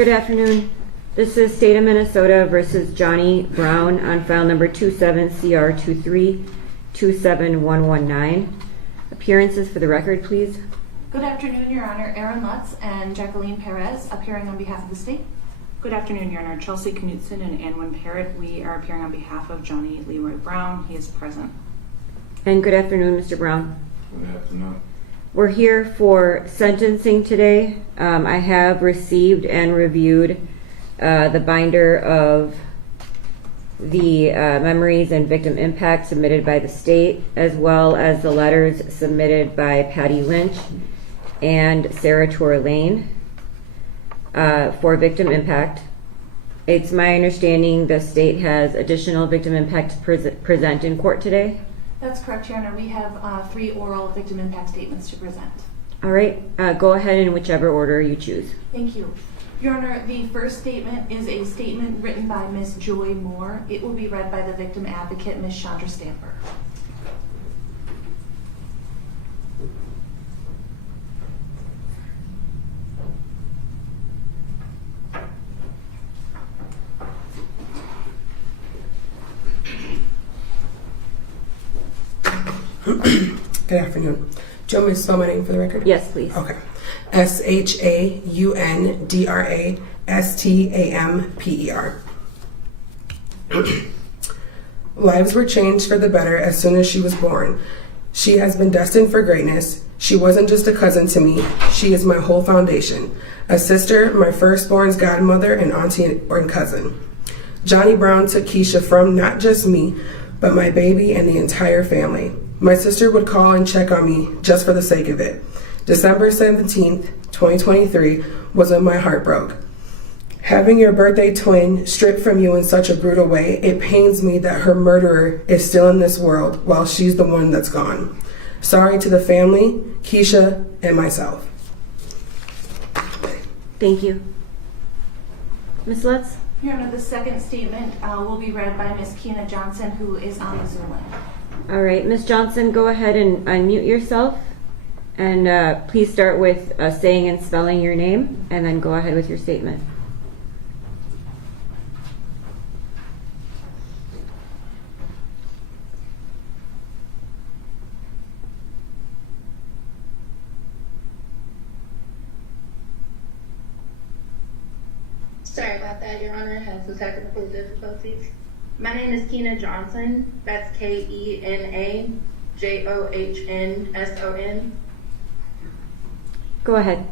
Good afternoon. This is State of Minnesota versus Johnny Brown on file number 27CR2327119. Appearances for the record, please. Good afternoon, Your Honor. Aaron Lutz and Jacqueline Perez appearing on behalf of the state. Good afternoon, Your Honor. Chelsea Knutson and Anwin Parrott. We are appearing on behalf of Johnny Leroy Brown. He is present. And good afternoon, Mr. Brown. Good afternoon. We're here for sentencing today. I have received and reviewed the binder of the memories and victim impact submitted by the state, as well as the letters submitted by Patty Lynch and Sarah Torlane for victim impact. It's my understanding the state has additional victim impact to present in court today. That's correct, Your Honor. We have 3 oral victim impact statements to present. All right, go ahead in whichever order you choose. Thank you. Your Honor, the first statement is a statement written by Ms. Joy Moore. It will be read by the victim advocate, Ms. Chandra Stamper. Good afternoon. Do you want me to spell my name for the record? Yes, please. Okay. SHAUNDRASTAMPER. Lives were changed for the better as soon as she was born. She has been destined for greatness. She wasn't just a cousin to me. She is my whole foundation. A sister, my firstborn's godmother, and auntie and cousin. Johnny Brown took Keisha from not just me, but my baby and the entire family. My sister would call and check on me just for the sake of it. December 17th, 2023 was when my heart broke. Having your birthday twin stripped from you in such a brutal way, it pains me that her murderer is still in this world while she's the one that's gone. Sorry to the family, Keisha, and myself. Thank you. Ms. Lutz? Your Honor, the second statement will be read by Ms. Keena Johnson, who is on the Zoom link. All right, Ms. Johnson, go ahead and unmute yourself. And please start with saying and spelling your name, and then go ahead with your statement. Sorry about that, Your Honor. I had some technical difficulties. My name is Keena Johnson. That's KenaJohnson. Go ahead.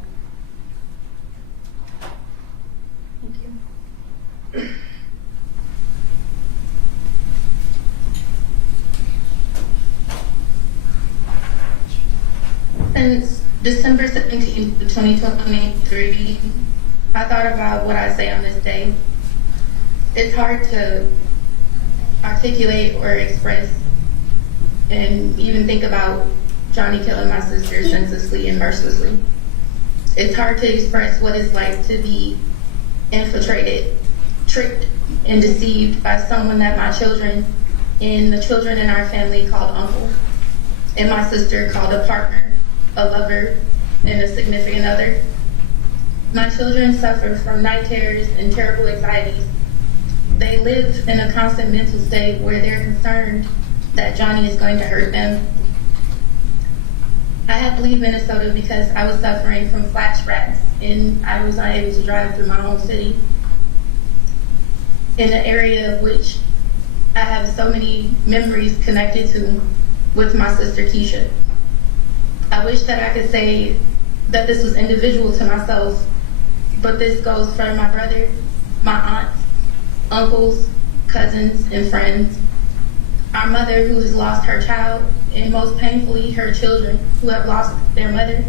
Thank you. Since December 17th, 2023, I thought about what I say on this day. It's hard to articulate or express and even think about Johnny killing my sister senselessly and mercilessly. It's hard to express what it's like to be infiltrated, tricked, and deceived by someone that my children and the children in our family called uncle, and my sister called a partner, a lover, and a significant other. My children suffer from night terrors and terrible anxieties. They live in a constant mental state where they're concerned that Johnny is going to hurt them. I had to leave Minnesota because I was suffering from flashbacks and I was unable to drive through my own city. In an area of which I have so many memories connected to with my sister Keisha. I wish that I could say that this was individual to myself, but this goes for my brother, my aunts, uncles, cousins, and friends. Our mother who has lost her child, and most painfully her children who have lost their mother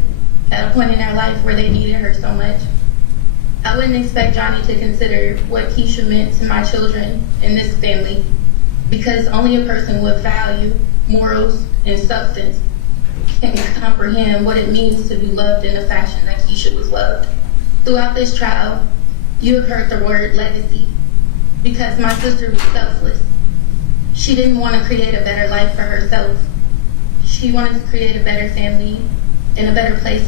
at a point in their life where they needed her so much. I wouldn't expect Johnny to consider what Keisha meant to my children and this family, because only a person with value, morals, and substance can comprehend what it means to be loved in the fashion that Keisha was loved. Throughout this trial, you have heard the word legacy, because my sister was selfless. She didn't want to create a better life for herself. She wanted to create a better family and a better place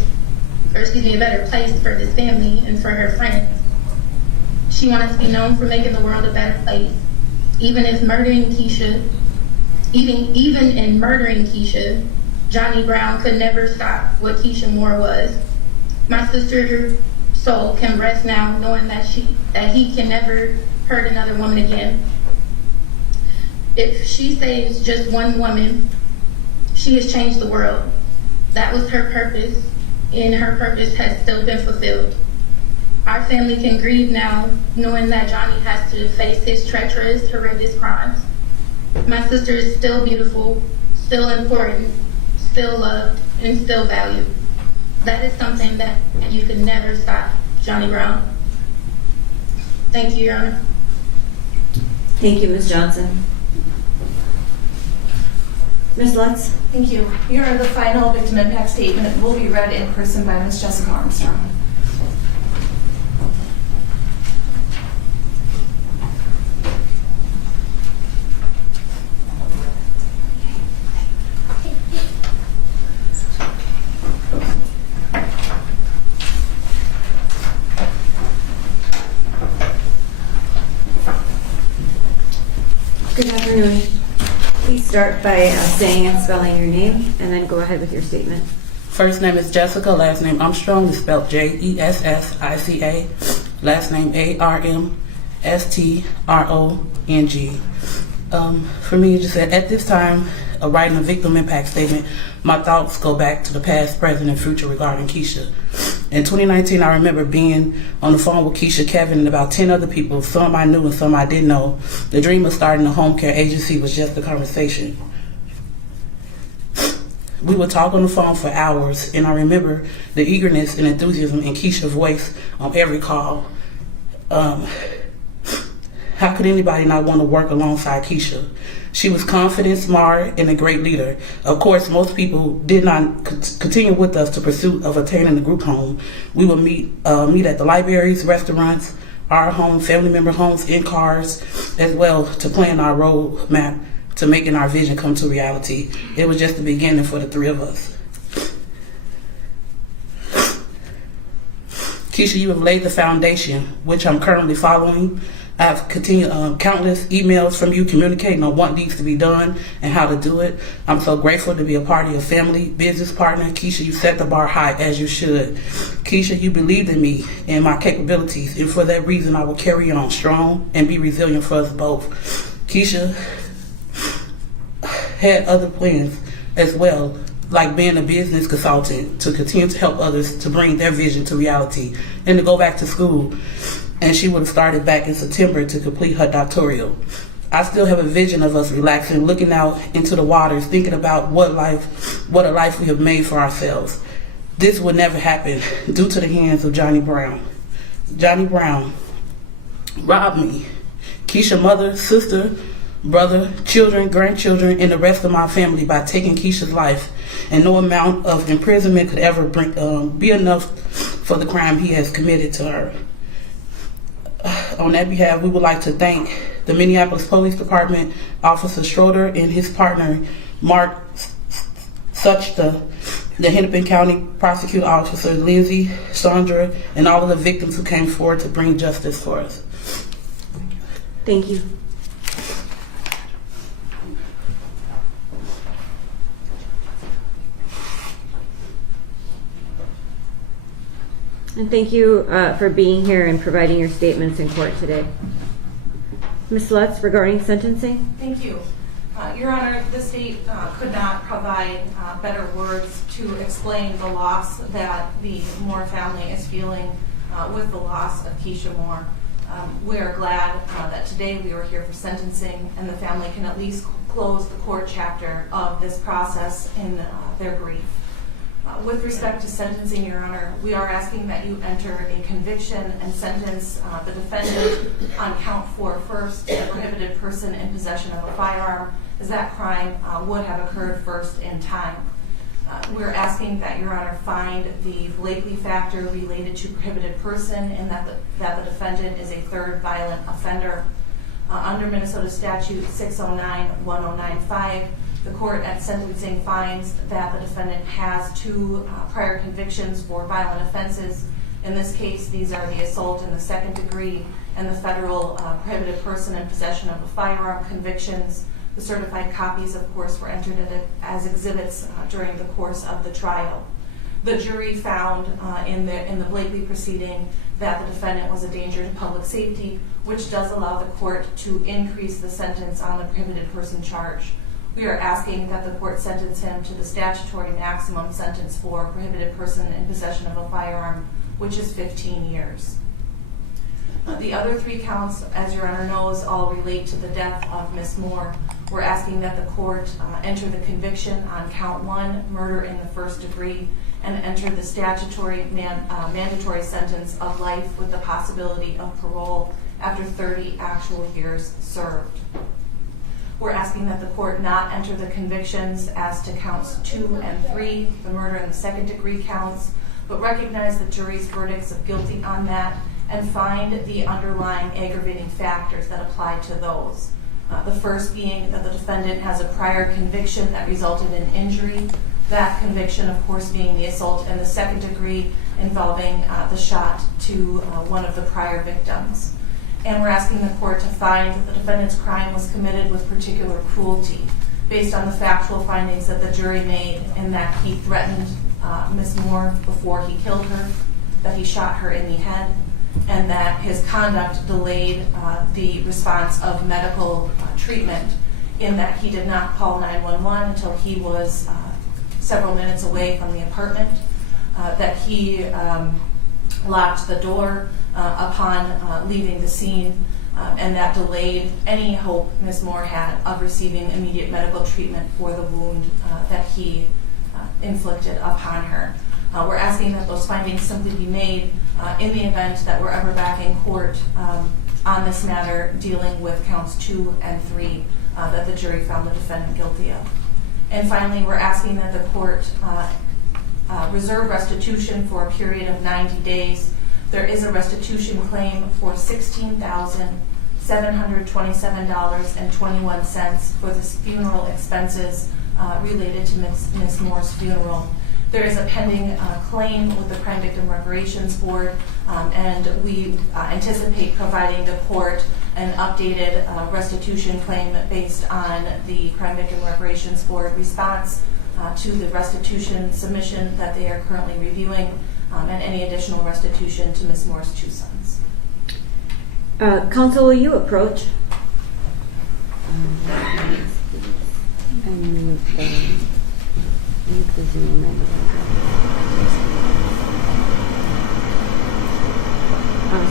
for this family and for her friends. She wanted to be known for making the world a better place. Even in murdering Keisha, Johnny Brown could never stop what Keisha Moore was. My sister's soul can rest now knowing that he can never hurt another woman again. If she saves just one woman, she has changed the world. That was her purpose, and her purpose has still been fulfilled. Our family can grieve now, knowing that Johnny has to face his treacherous, horrendous crimes. My sister is still beautiful, still important, still loved, and still valued. That is something that you can never stop, Johnny Brown. Thank you, Your Honor. Thank you, Ms. Johnson. Ms. Lutz? Thank you. Your Honor, the final victim impact statement will be read in person by Ms. Jessica Armstrong. Good afternoon. Please start by saying and spelling your name, and then go ahead with your statement. First name is Jessica, last name Armstrong, is spelled Jessica. Last name Armstrong. For me, it just said, at this time, writing a victim impact statement, my thoughts go back to the past, present, and future regarding Keisha. In 2019, I remember being on the phone with Keisha, Kevin, and about 10 other people, some I knew and some I didn't know. The dream of starting a home care agency was just a conversation. We would talk on the phone for hours, and I remember the eagerness and enthusiasm in Keisha's voice on every call. How could anybody not want to work alongside Keisha? She was confident, smart, and a great leader. Of course, most people did not continue with us to pursuit of attaining a group home. We would meet at the libraries, restaurants, our home, family member homes, in cars, as well, to plan our roadmap to making our vision come to reality. It was just the beginning for the three of us. Keisha, you have laid the foundation, which I'm currently following. I have continued countless emails from you communicating on what needs to be done and how to do it. I'm so grateful to be a part of your family, business partner. Keisha, you set the bar high, as you should. Keisha, you believed in me and my capabilities, and for that reason, I will carry on strong and be resilient for us both. Keisha had other plans as well, like being a business consultant to continue to help others to bring their vision to reality and to go back to school. And she would have started back in September to complete her doctoral. I still have a vision of us relaxing, looking out into the waters, thinking about what a life we have made for ourselves. This would never happen due to the hands of Johnny Brown. Johnny Brown robbed me, Keisha's mother, sister, brother, children, grandchildren, and the rest of my family by taking Keisha's life, and no amount of imprisonment could ever be enough for the crime he has committed to her. On that behalf, we would like to thank the Minneapolis Police Department, Officer Schroeder, and his partner, Mark Suchta, the Hennepin County Prosecutor Officer, Lindsay, Sandra, and all of the victims who came forward to bring justice for us. Thank you. And thank you for being here and providing your statements in court today. Ms. Lutz, regarding sentencing? Thank you. Your Honor, the state could not provide better words to explain the loss that the Moore family is feeling with the loss of Keisha Moore. We are glad that today we are here for sentencing, and the family can at least close the court chapter of this process in their grief. With respect to sentencing, Your Honor, we are asking that you enter a conviction and sentence the defendant on count 4 first, a prohibited person in possession of a firearm, as that crime would have occurred first in time. We're asking that Your Honor find the Blakely factor related to prohibited person, and that the defendant is a third violent offender. Under Minnesota Statute 609-1095, the court at sentencing finds that the defendant has 2 prior convictions for violent offenses, In this case, these are the assault in the second degree and the federal prohibited person in possession of a firearm convictions. The certified copies, of course, were entered as exhibits during the course of the trial. The jury found in the Blakely proceeding that the defendant was a danger to public safety, which does allow the court to increase the sentence on the prohibited person charge. We are asking that the court sentence him to the statutory maximum sentence for prohibited person in possession of a firearm, which is 15 years. The other 3 counts, as Your Honor knows, all relate to the death of Ms. Moore. We're asking that the court enter the conviction on count 1, murder in the first degree, and enter the statutory mandatory sentence of life with the possibility of parole after 30 actual years served. We're asking that the court not enter the convictions as to counts 2 and 3, the murder in the second degree counts, but recognize the jury's verdicts of guilty on that and find the underlying aggravating factors that apply to those. The first being that the defendant has a prior conviction that resulted in injury. That conviction, of course, being the assault in the second degree involving the shot to one of the prior victims. And we're asking the court to find that the defendant's crime was committed with particular cruelty based on the factual findings that the jury made in that he threatened Ms. Moore before he killed her, that he shot her in the head, and that his conduct delayed the response of medical treatment in that he did not call 911 until he was several minutes away from the apartment, that he locked the door upon leaving the scene, and that delayed any hope Ms. Moore had of receiving immediate medical treatment for the wound that he inflicted upon her. We're asking that those findings simply be made in the event that we're ever back in court on this matter dealing with counts 2 and 3 that the jury found the defendant guilty of. And finally, we're asking that the court reserve restitution for a period of 90 days. There is a restitution claim for $16,727.21 for the funeral expenses related to Ms. Moore's funeral. There is a pending claim with the Crime Victim Reparations Board, and we anticipate providing the court an updated restitution claim based on the Crime Victim Reparations Board response to the restitution submission that they are currently reviewing, and any additional restitution to Ms. Moore's 2 sons. Counsel, will you approach? The Zoom and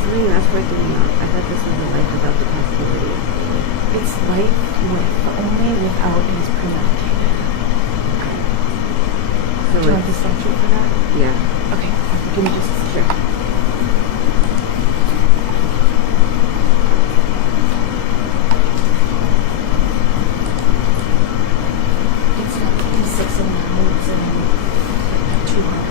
something you asked for it to me. I thought this was a life without the possibility. It's life with, only without his premeditated. So Do you want the statute for that? Yeah. Okay, give me just a second. Sure. It's not 56 and now it's in 200.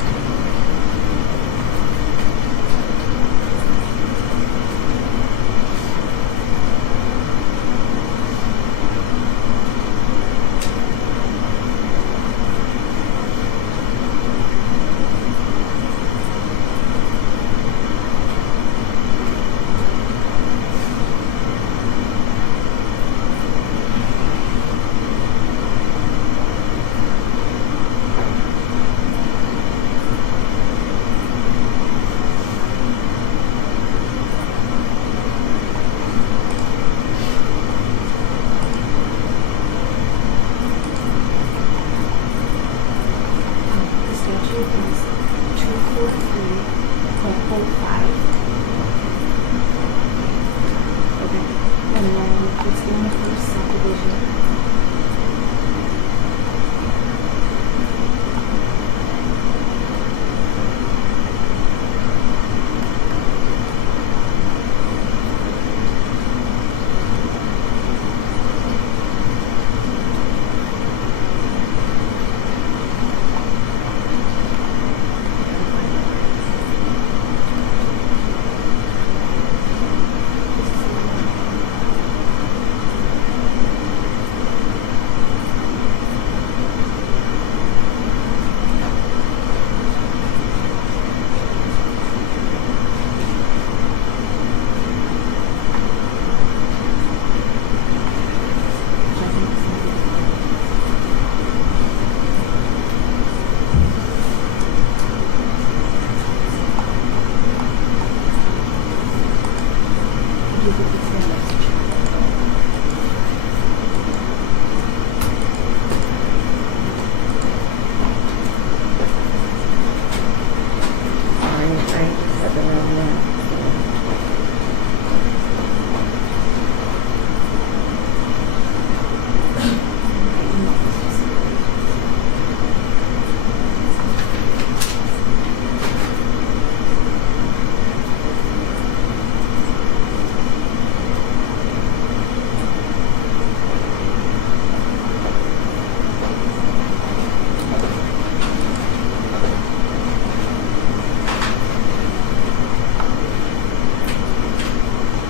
you could please stand next to each other. Sorry, I said the wrong one.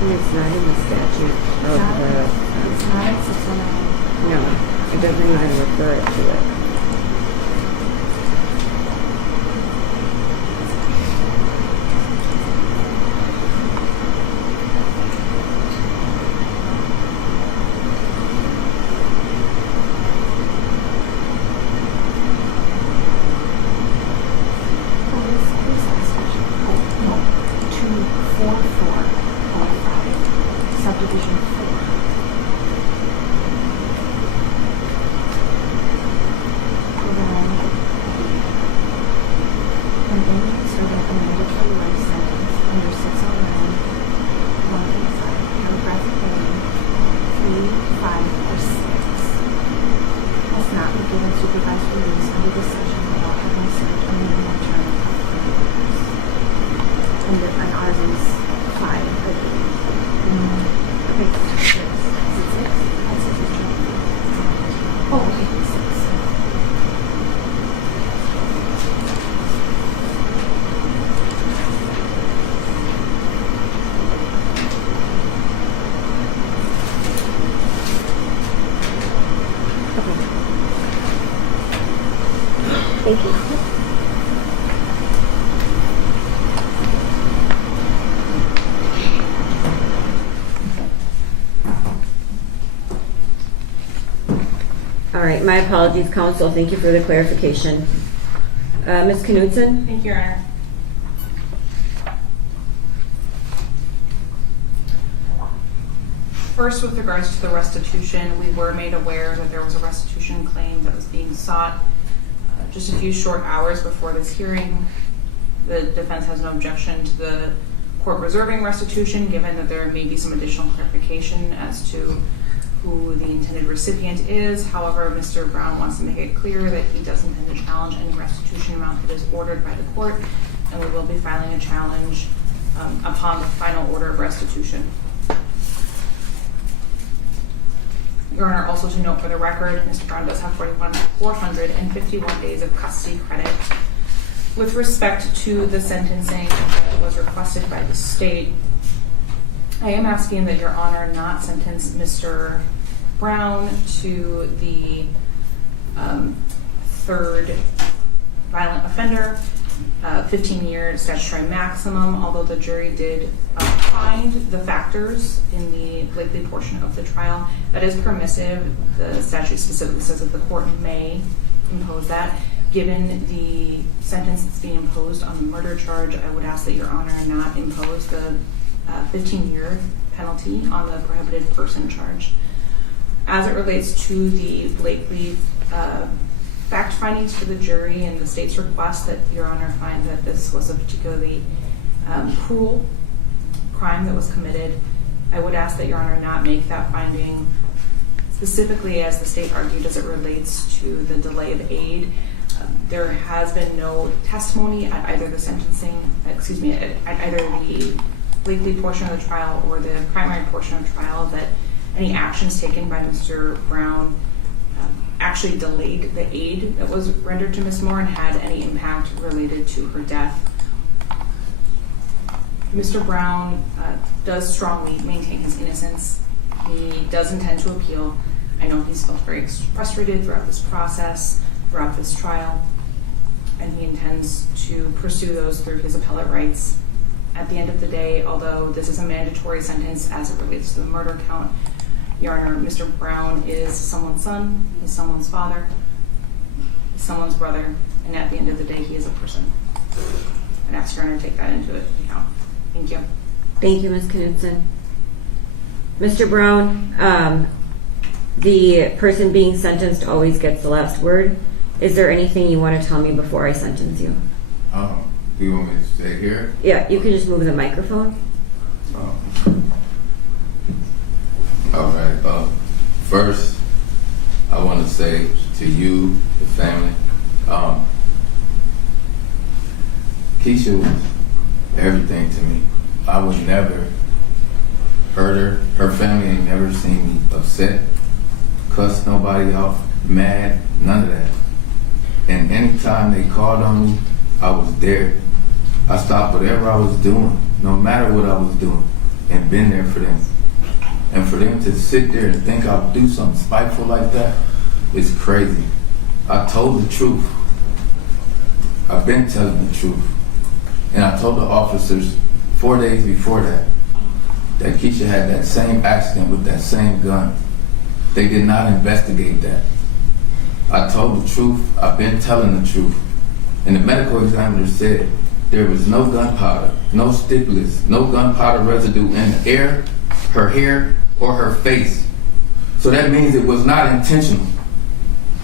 And it's not in the statute of the, It's not at 609. no, it doesn't even refer it to it. Oh, this is that statute. Oh, no. 244.5, subdivision 4. Provide an inmate serving a mandatory life sentence under 609, 185, paragraph A, 3, 5, or 6 must not be given supervised release under this section without having served a minimum term of 3 years. And ours is 5, I believe. Okay, 6. Is it 6? That's 6 is true. Oh, okay, 6. Thank you. All right, my apologies, counsel. Thank you for the clarification. Ms. Knudsen? Thank you, Your Honor. First, with regards to the restitution, we were made aware that there was a restitution claim that was being sought. Just a few short hours before this hearing, the defense has no objection to the court reserving restitution, given that there may be some additional clarification as to who the intended recipient is. However, Mr. Brown wants to make it clear that he doesn't intend to challenge any restitution amount that is ordered by the court, and we will be filing a challenge upon the final order of restitution. Your Honor, also to note for the record, Mr. Brown does have 451 days of custody credit. With respect to the sentencing that was requested by the state, I am asking that Your Honor not sentence Mr. Brown to the third violent offender, 15-year statutory maximum, although the jury did find the factors in the likely portion of the trial. That is permissive. The statute specifically says that the court may impose that. Given the sentence that's being imposed on the murder charge, I would ask that Your Honor not impose the 15-year penalty on the prohibited person charge. As it relates to the Blakely fact findings for the jury and the state's request that Your Honor find that this was a particularly cruel crime that was committed, I would ask that Your Honor not make that finding, specifically as the state argued as it relates to the delay of aid. There has been no testimony at either the at either the Blakely portion of the trial or the primary portion of the trial that any actions taken by Mr. Brown actually delayed the aid that was rendered to Ms. Moore and had any impact related to her death. Mr. Brown does strongly maintain his innocence. He does intend to appeal. I know he's felt very frustrated throughout this process, throughout this trial, and he intends to pursue those through his appellate rights. At the end of the day, although this is a mandatory sentence as it relates to the murder count, Your Honor, Mr. Brown is someone's son, he's someone's father, he's someone's brother, and at the end of the day, he is a person. I'd ask Your Honor to take that into account. Thank you. Thank you, Ms. Knudsen. Mr. Brown, the person being sentenced always gets the last word. Is there anything you want to tell me before I sentence you? Do you want me to stay here? Yeah, you can just move the microphone. All right. First, I want to say to you, the family, Keisha was everything to me. I would never hurt her. Her family ain't never seen me upset, cuss nobody out, mad, none of that. And anytime they called on me, I was there. I stopped whatever I was doing, no matter what I was doing, and been there for them. And for them to sit there and think I'll do something spiteful like that is crazy. I told the truth. I've been telling the truth. And I told the officers 4 days before that Keisha had that same accident with that same gun. They did not investigate that. I told the truth. I've been telling the truth. And the medical examiner said there was no gunpowder, no stipulates, no gunpowder residue in the air, her hair, or her face. So that means it was not intentional.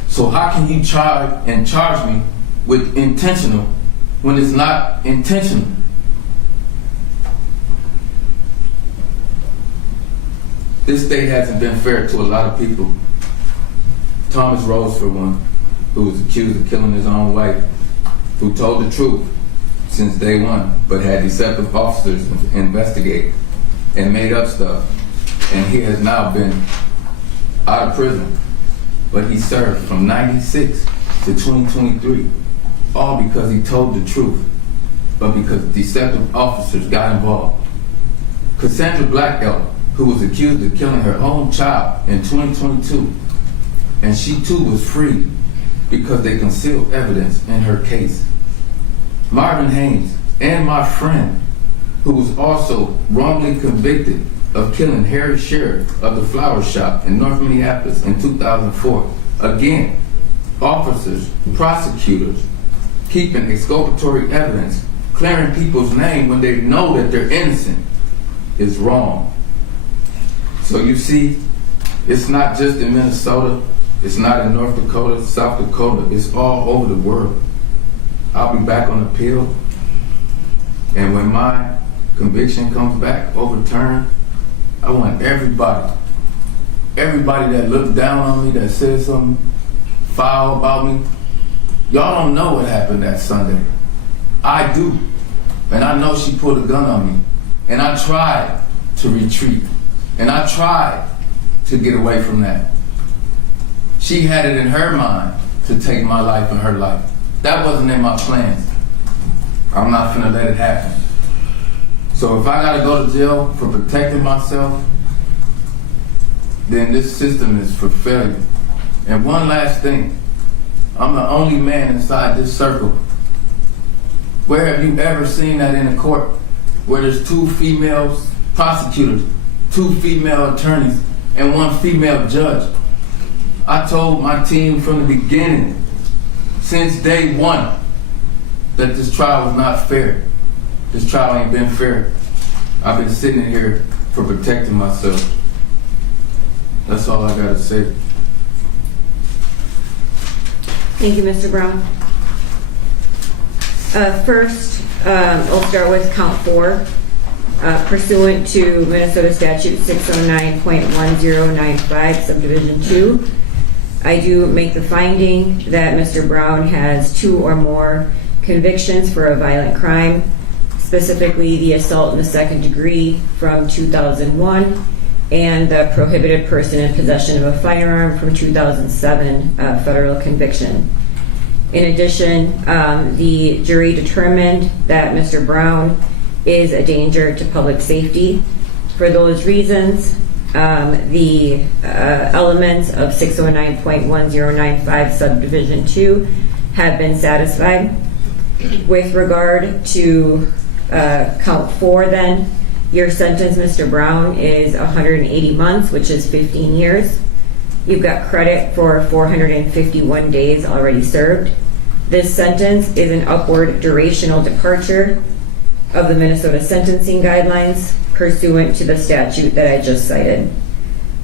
So how can you charge me with intentional when it's not intentional? This state hasn't been fair to a lot of people. Thomas Rose, for one, who was accused of killing his own wife, who told the truth since day one, but had deceptive officers investigate and made up stuff. And he has now been out of prison, but he served from 96 to 2023, all because he told the truth, but because deceptive officers got involved. Cassandra Black Elk, who was accused of killing her own child in 2022, and she too was freed because they concealed evidence in her case. Marvin Haynes and my friend, who was also wrongly convicted of killing Harry Shearer of the flower shop in North Minneapolis in 2004. Again, officers, prosecutors, keeping exculpatory evidence, clearing people's name when they know that they're innocent is wrong. So you see, it's not just in Minnesota, it's not in North Dakota, South Dakota, it's all over the world. I'll be back on appeal, and when my conviction comes back overturned, I want everybody that looked down on me, that said something foul about me, y'all don't know what happened that Sunday. I do. And I know she pulled a gun on me. And I tried to retreat. And I tried to get away from that. She had it in her mind to take my life and her life. That wasn't in my plans. I'm not finna let it happen. So if I gotta go to jail for protecting myself, then this system is for failure. And one last thing, I'm the only man inside this circle. Where have you ever seen that in a court where there's 2 female prosecutors, 2 female attorneys, and 1 female judge? I told my team from the beginning, since day 1, that this trial was not fair. This trial ain't been fair. I've been sitting here for protecting myself. That's all I gotta say. Thank you, Mr. Brown. First, I'll start with count 4. Pursuant to Minnesota Statute 609.1095, Subdivision 2, I do make the finding that Mr. Brown has 2 or more convictions for a violent crime, specifically the assault in the 2nd degree from 2001 and the prohibited person in possession of a firearm from 2007 federal conviction. In addition, the jury determined that Mr. Brown is a danger to public safety. For those reasons, the elements of 609.1095 Subdivision 2 have been satisfied. With regard to count 4 then, your sentence, Mr. Brown, is 180 months, which is 15 years. You've got credit for 451 days already served. This sentence is an upward durational departure of the Minnesota sentencing guidelines pursuant to the statute that I just cited.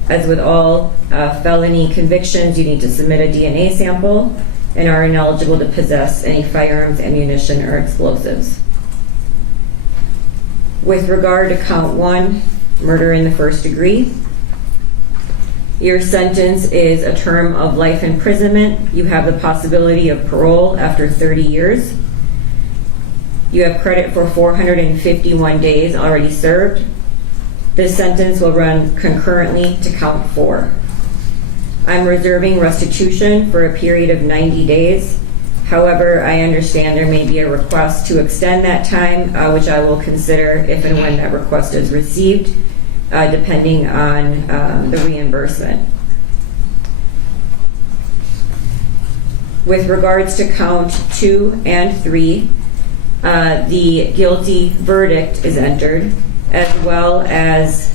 As with all felony convictions, you need to submit a DNA sample and are ineligible to possess any firearms, ammunition, or explosives. With regard to count 1, murder in the first degree, your sentence is a term of life imprisonment. You have the possibility of parole after 30 years. You have credit for 451 days already served. This sentence will run concurrently to count 4. I'm reserving restitution for a period of 90 days. However, I understand there may be a request to extend that time, which I will consider if and when that request is received, depending on the reimbursement. With regards to count 2 and 3, the guilty verdict is entered, as well as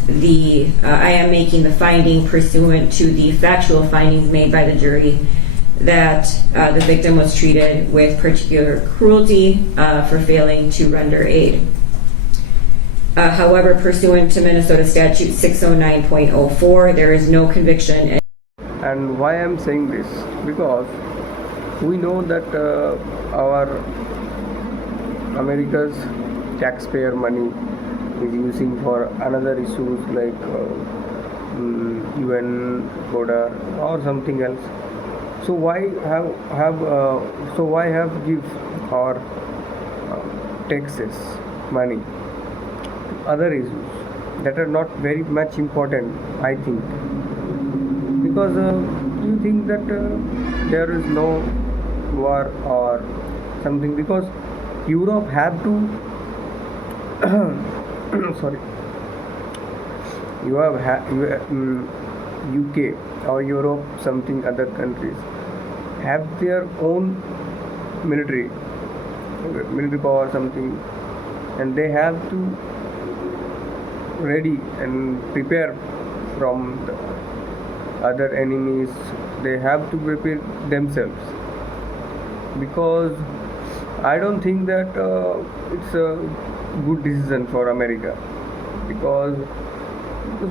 I am making the finding pursuant to the factual findings made by the jury that the victim was treated with particular cruelty for failing to render aid. However, pursuant to Minnesota Statute 609.04, there is no conviction. And why I'm saying this? Because we know that our America's taxpayer money is using for another issues like UN quota or something else. So why have give or taxes money to other issues that are not very much important, I think, because you think that there is no war or something, because Europe have to sorry, UK or Europe, something other countries have their own military power something, and they have to ready and prepare from the other enemies. They have to prepare themselves, because I don't think that it's a good decision for America, because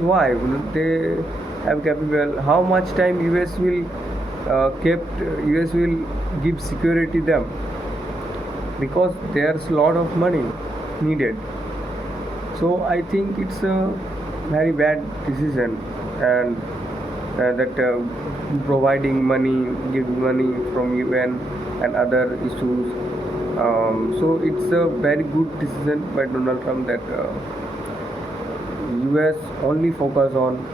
why they have capable, how much time US will give security them, because there's a lot of money needed. So I think it's a very bad decision, and that providing money, giving money from UN and other issues. So it's a very good decision by Donald Trump that US only focus on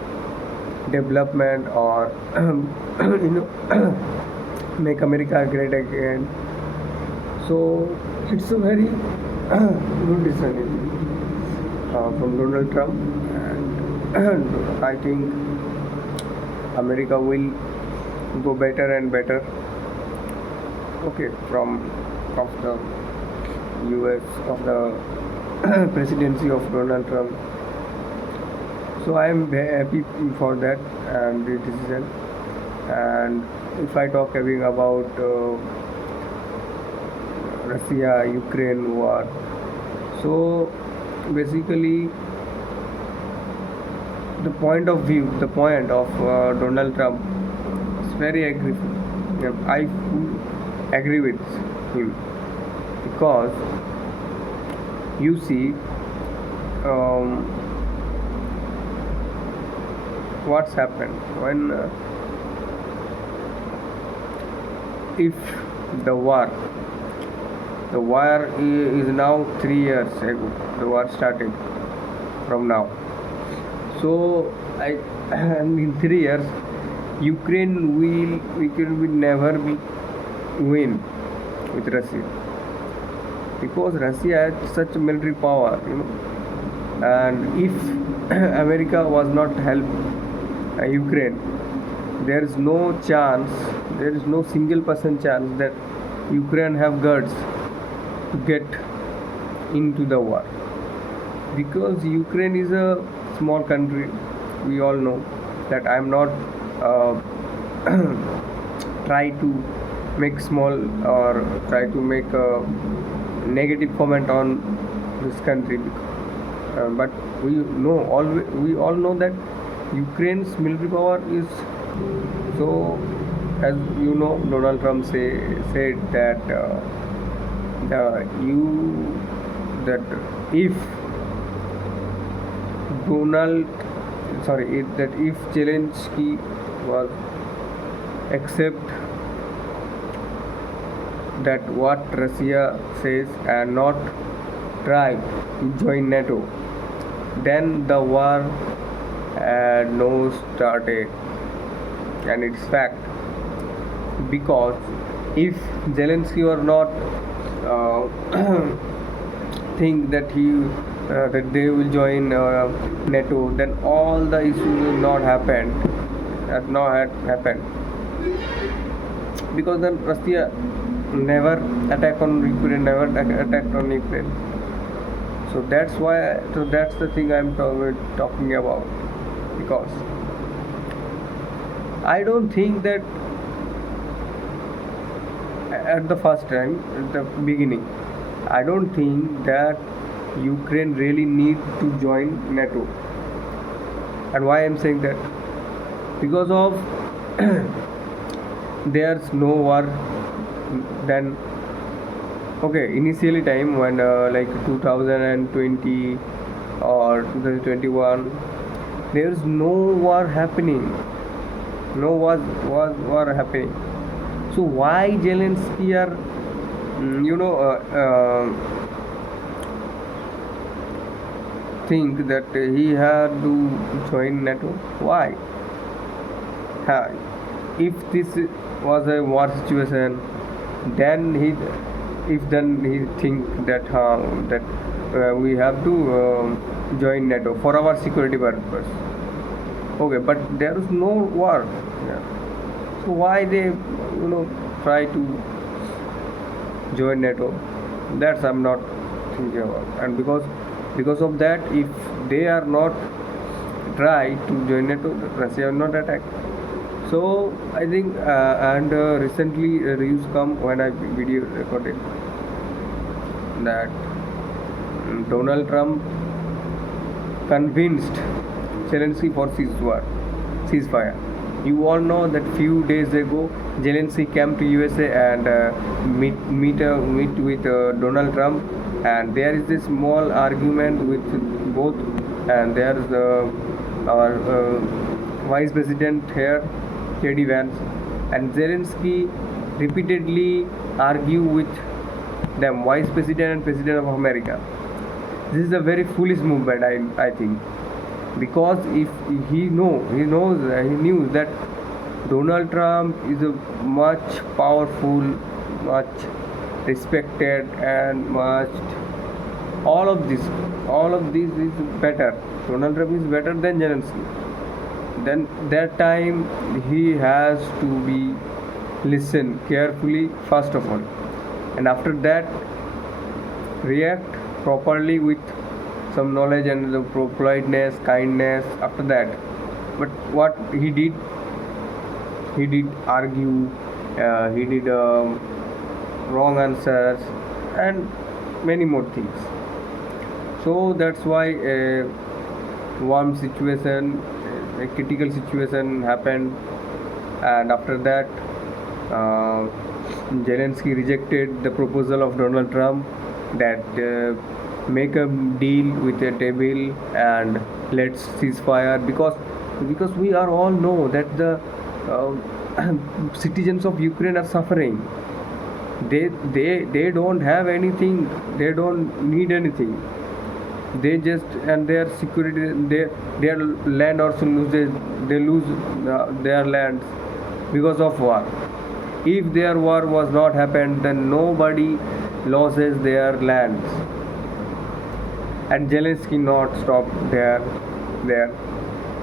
development or make America great again. So it's a very good decision from Donald Trump, and I think America will go better and better. Okay, from of the US, of the presidency of Donald Trump. So I am very happy for that and the decision. And if I talk about Russia-Ukraine war, so basically the point of Donald Trump is very agree. I agree with him, because you see what's happened when if the war is now 3 years ago, the war started from now. So in 3 years Ukraine will never be win with Russia, because Russia has such military power, and if America was not help Ukraine, there is no chance, there is no single percent chance that Ukraine have guts to get into the war, because Ukraine is a small country. We all know that. I am not try to make small or try to make a negative comment on this country. But we all know that Ukraine's military power is so. As you know, Donald Trump said that if if Zelensky was accept that what Russia says and not try to join NATO, then the war no started, and it's fact. Because if Zelensky or not think that they will join NATO, then all the issues will not happen. Has not happened. Because then Russia never attacked on Ukraine. So that's why. So that's the thing I'm talking about. Because I don't think that at the first time, at the beginning, I don't think that Ukraine really need to join NATO. And why I'm saying that? Because of there's no war. Then okay, initially time when like 2020 or 2021, there's no war happening. No war happening. So why Zelensky are, think that he had to join NATO? Why? If this was a war situation, then he think that we have to join NATO for our security purpose. Okay, but there is no war. Yeah. So why they try to join NATO? That's I'm not thinking about. And because of that, if they are not try to join NATO, Russia will not attack. So I think recently news come when I video recorded that Donald Trump convinced Zelensky for ceasefire. You all know that few days ago Zelensky came to USA and meet with Donald Trump, and there is this small argument with both, and there is our Vice President here, J.D. Vance, and Zelensky repeatedly argue with them, Vice President and President of America. This is a very foolish movement, I think. Because if he knew that Donald Trump is a much powerful, much respected, and much all of this is better. Donald Trump is better than Zelensky. Then that time he has to be listen carefully first of all, and after that react properly with some knowledge and the politeness, kindness after that. But what he did argue, he did wrong answers and many more things. So that's why a warm situation, a critical situation happened, and after that Zelensky rejected the proposal of Donald Trump that make a deal with a table and let's ceasefire, because we are all know that the citizens of Ukraine are suffering. They don't have anything, they don't need anything. They just, and their security, their land also they lose their lands because of war. If their war was not happened, then nobody loses their lands. And Zelensky not stopped there.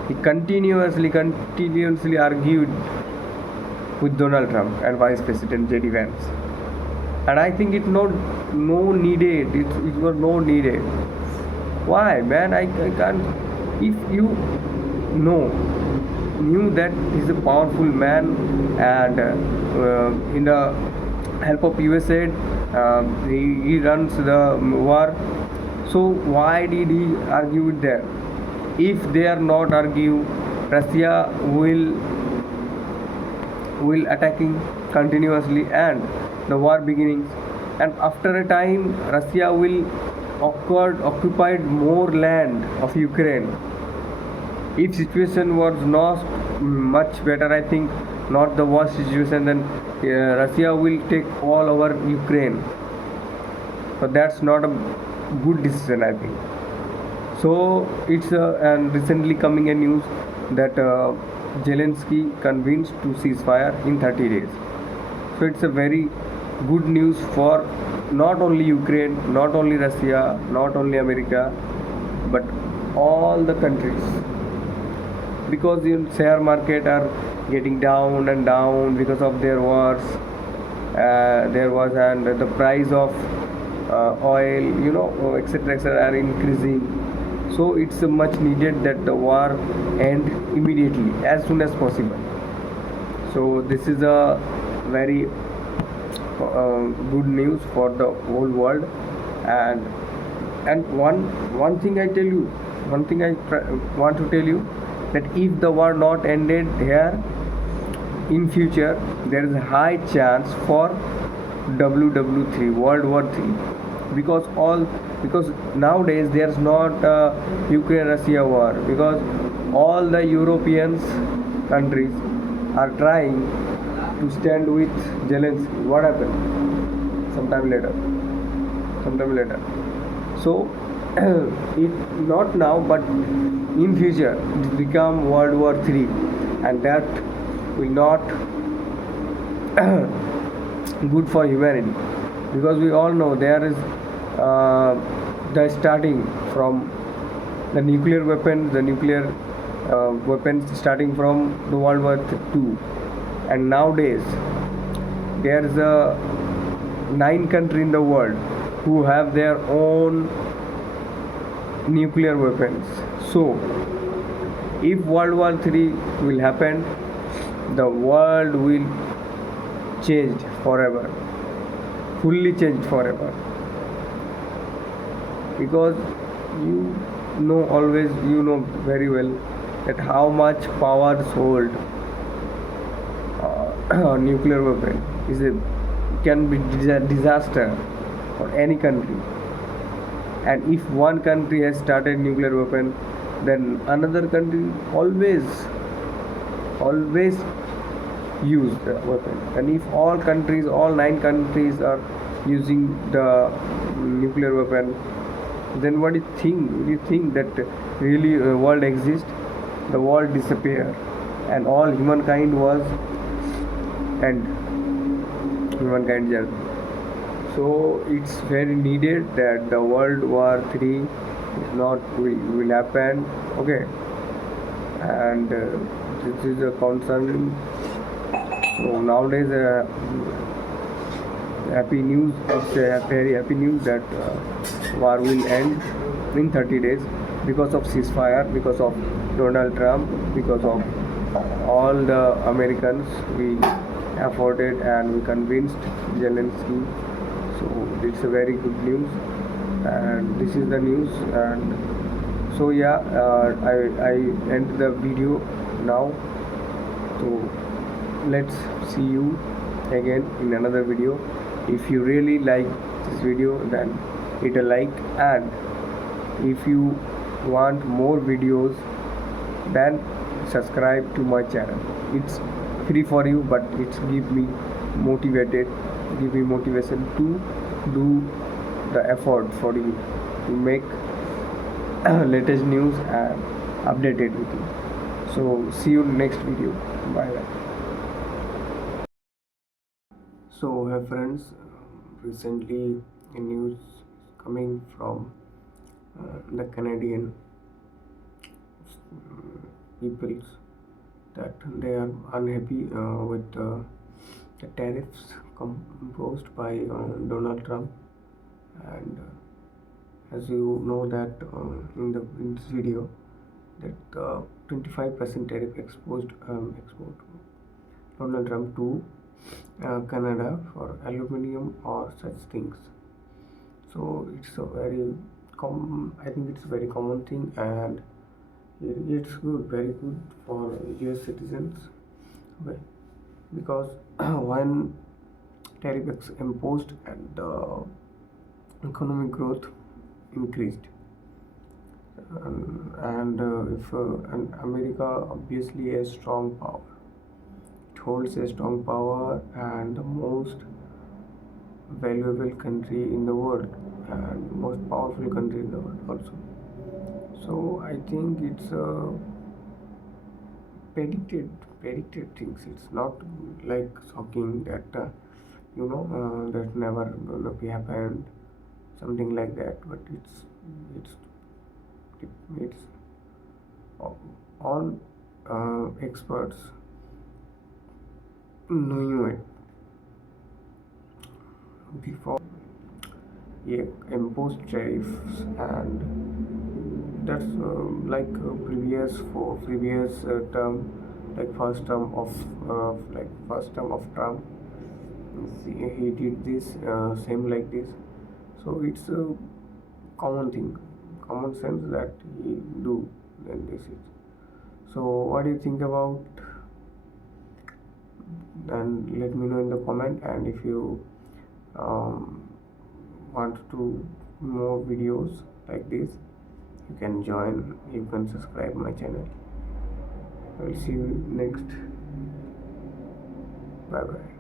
He continuously argued with Donald Trump and Vice President J.D. Vance. And I think it was no needed. Why, man? I can't. If you knew that he's a powerful man and in the help of USA, he runs the war. So why did he argue with them? If they are not argue, Russia will attacking continuously and the war beginnings, and after a time Russia will occupied more land of Ukraine. If situation was not much better, I think not the worst situation, then Russia will take all over Ukraine. But that's not a good decision, I think. So it's and recently coming a news that Zelensky convinced to ceasefire in 30 days. So it's a very good news for not only Ukraine, not only Russia, not only America, but all the countries. Because the share market are getting down and down because of their wars. There was and the price of oil, etc., are increasing. So it's much needed that the war end immediately, as soon as possible. So this is a very good news for the whole world. And one thing I tell you, one thing I want to tell you, that if the war not ended here, in future there is a high chance for WW3, World War 3, because nowadays there's not Ukraine-Russia war, because all the Europeans countries are trying to stand with Zelensky. What happened? Sometime later. So if not now, but in future it become World War 3, and that will not good for humanity, because we all know there is the starting from the nuclear weapons starting from the World War II, and nowadays there is a 9 countries in the world who have their own nuclear weapons. So if World War 3 will happen, the world will change forever, fully changed forever, because you know very well that how much powers hold nuclear weapon can be disaster for any country. And if one country has started nuclear weapon, then another country always use the weapon. And if all 9 countries are using the nuclear weapon, then what do you think? Do you think that really the world exists? The world disappear, and all humankind was end. Humankind journey. So it's very needed that the World War 3 will happen. Okay, and this is a concern. So nowadays, happy news. It's a very happy news that war will end in 30 days because of ceasefire, because of Donald Trump, because of all the Americans we afforded and we convinced Zelensky. So it's a very good news, and this is the news. And so yeah, I end the video now. So let's see you again in another video. If you really like this video, then hit a like, and if you want more videos, then subscribe to my channel. It's free for you, but it's give me motivation to do the effort for you to make latest news and updated with you. So see you next video. Bye bye. So hey friends, recently a news coming from the Canadian peoples that they are unhappy with the tariffs imposed by Donald Trump. And as you know that in this video, that 25% tariff exposed export Donald Trump to Canada for aluminum or such things. So it's a very I think it's a very common thing, and it's good, very good for US citizens. Okay, because when tariff is imposed and the economic growth increased, and America obviously has strong power. It holds a strong power and the most valuable country in the world and most powerful country in the world also. So I think it's predicted things. It's not like shocking that that never gonna be happened, something like that. But it's all experts knew it before imposed tariffs, and that's previous term, like first term of Trump. He did this same like this. So it's a common thing, common sense that he do. Then this is. So what do you think about? And let me know in the comment. And if you want to more videos like this, you can join. You can subscribe my channel. I'll see you next. Bye bye.